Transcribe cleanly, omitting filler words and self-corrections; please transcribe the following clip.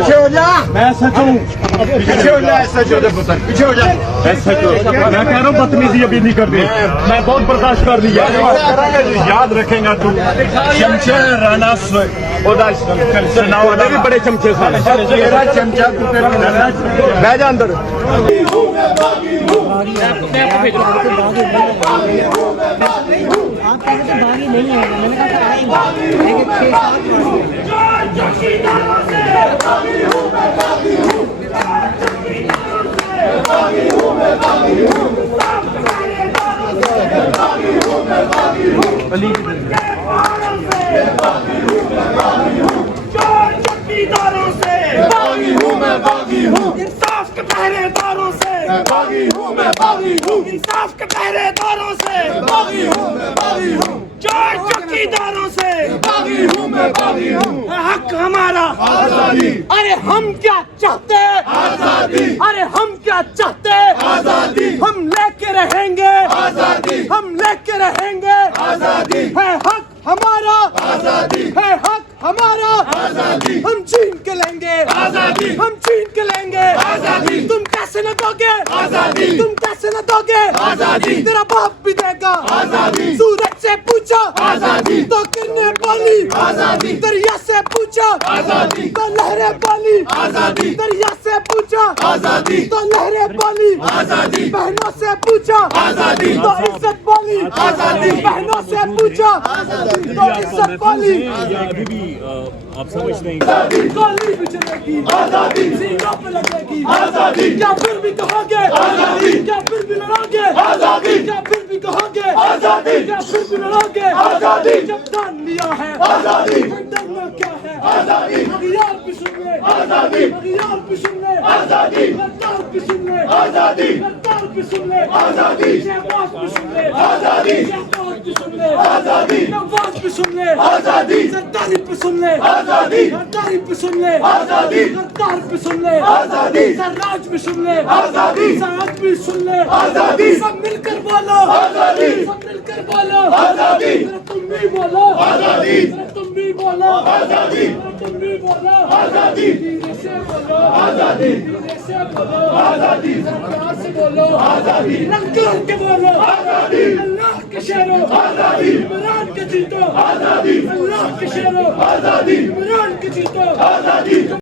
پیچھے ہو جا. میں سچ ہوں. پیچھے ہو جا ایس ایچ او پتر, پیچھے ہو جا. میں کہہ رہا ہوں بدتمیزی ابھی نہیں کرنی. میں بہت برداشت کر لیا. یاد رکھیں گا تم چمچے رانا بھی بڑے چمچے چمچا بہ جا اندر. انصاف کے پہرے داروں سے باغی ہوں میں, باغی ہوں. انصاف کے پہرے داروں سے باغی ہوں میں, باغی ہوں. چور چوکیداروں سے باغی ہوں میں, باغی ہوں. حق ہمارا آزادی. ارے ہم کیا چاہتے ہیں آزادی. ارے ہم کیا چاہتے ہیں آزادی. ہم لے کے رہیں گے آزادی. ہم لے کے رہیں گے آزادی. ہے حق ہمارا آزادی. ہے حق ہمارا آزادی. ہم چھین کے لیں گے آزادی. ہم چھین کے لیں گے آزادی. تم کیسے نہ دو گے آزادی. تم کیسے نہ دو گے آزادی. تیرا باپ بھی دے گا آزادی. سورج سے پوچھا آزادی تو کرنے بولی آزادی. دریا سے پوچھا آزادی تو لہریں بولی آزادی. دریا سے پوچھا آزادی تو لہریں بولی آزادی. بہنوں سے پوچھا آزادی تو عزت بولی آزادی. بہنوں سے پوچھا آزادی تو عزت بولی. ابھی بھی آپ سمجھتے ہیں گولی بھی چلے گی آزادی. سینوں پہ لگے گی آزادی. کیا پھر بھی کہو گے آزادی. کیا پھر بھی لڑو گے آزادی. کیا پھر بھی کہو گے آزادی. کیا پھر بھی لڑو گے آزادی. جب دان لیا ہے آزادی. ڈرنا کیا ہے آزادی. اغیار بھی سن لے آزادی. اغیار بھی سن لے آزادی. غدار بھی سن لے آزادی. غدار بھی سن لے آزادی. شہباز بھی سن لے آزادی. شہباز بھی سن لے آزادی. نواز بھی سن لے آزادی. زرداری بھی سن لے آزادی. غداری بھی سن لے آزادی. غدار بھی سن لے آزادی. سراج بھی سن لے آزادی. سعد بھی سن لے آزادی. سب مل کر بولو آزادی. سب مل کر بولو آزادی. تم بھی بولو آزادی. تم بھی بولو آزادی. تم بھی بولو آزادی. دھیرے سے بولو آزادی. دھیرے سے بولو آزادی. پیار سے بولو آزادی. رنگ کر کے بولو آزادی. اللہ کے شہروں آزادی. عمران کے جیتو آزادی. اللہ کے شہروں آزادی. عمران کے جیتو آزادی.